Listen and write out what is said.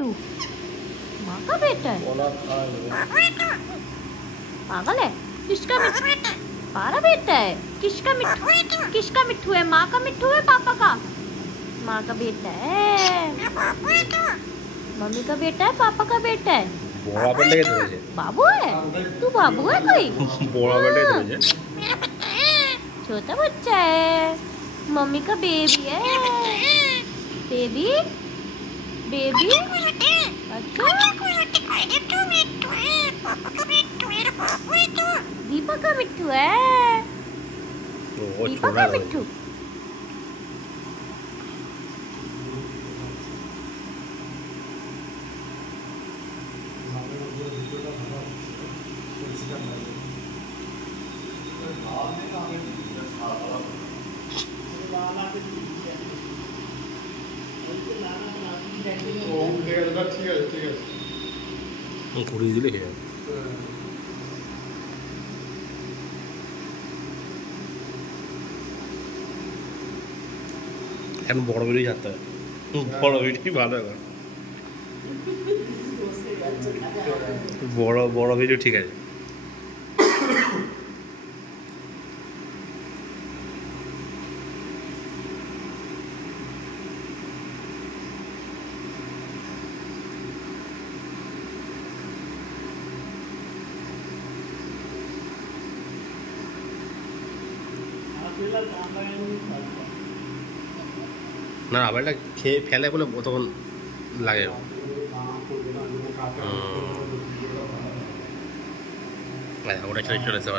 माँ का बेटा है, पागल है। किसका मिट्ठू? पारा बेटा है। किसका मिट्ठू? किसका मिट्ठू है? माँ का मिट्ठू है पापा का? माँ का बेटा है। मम्मी का बेटा है पापा का बेटा है? बाबू है? तू बाबू है कोई? छोटा बच्चा है, मम्मी का बेबी है। बेबी बेबी अच्छा, दीपक का मिट्ठू है। दीपक का मिट्ठू। ঘুরিয়ে দিলে হয়ে যাবে। এখন বড় বেরিয়ে যেতে হবে, বড় বেরিয়ে ভালো এখন, বড় বড় ভিডিও ঠিক আছে। না আবারটা খেয়ে ফেলে বলে তখন লাগে। ওটা ছেড়ে চলেছে।